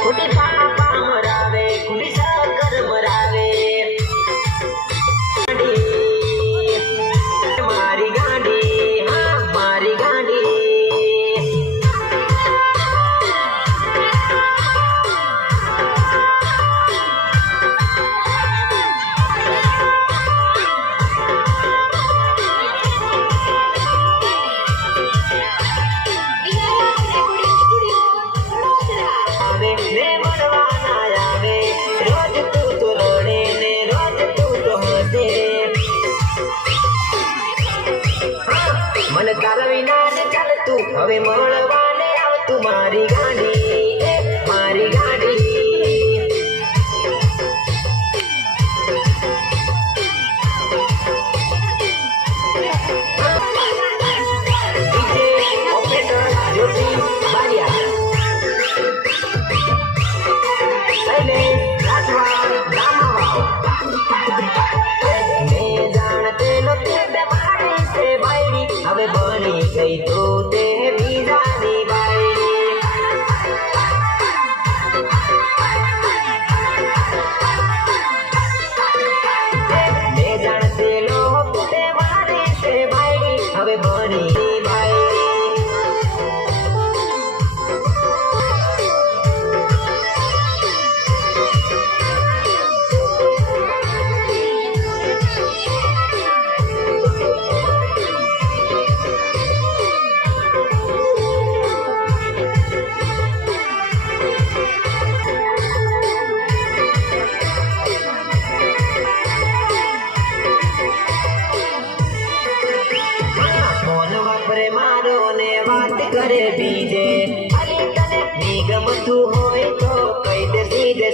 ખોટી પાપા મરાવે ખોટી સાકર મરાવે મારી ગાડી હા મારી ગાડી મને તારા વિના ને ચાલતું હવે મળવાને આવતું મારી ગાડી મારી ગાડી હવે બની ગઈ તો તે બીજાની બાઈ મેં જાણતે લોક તે મારી છે બાઈ હવે બની બાઈ મારો ને વાત કરે બીજે અલી તને ની ગમતું હોય તો કહી દે સીધે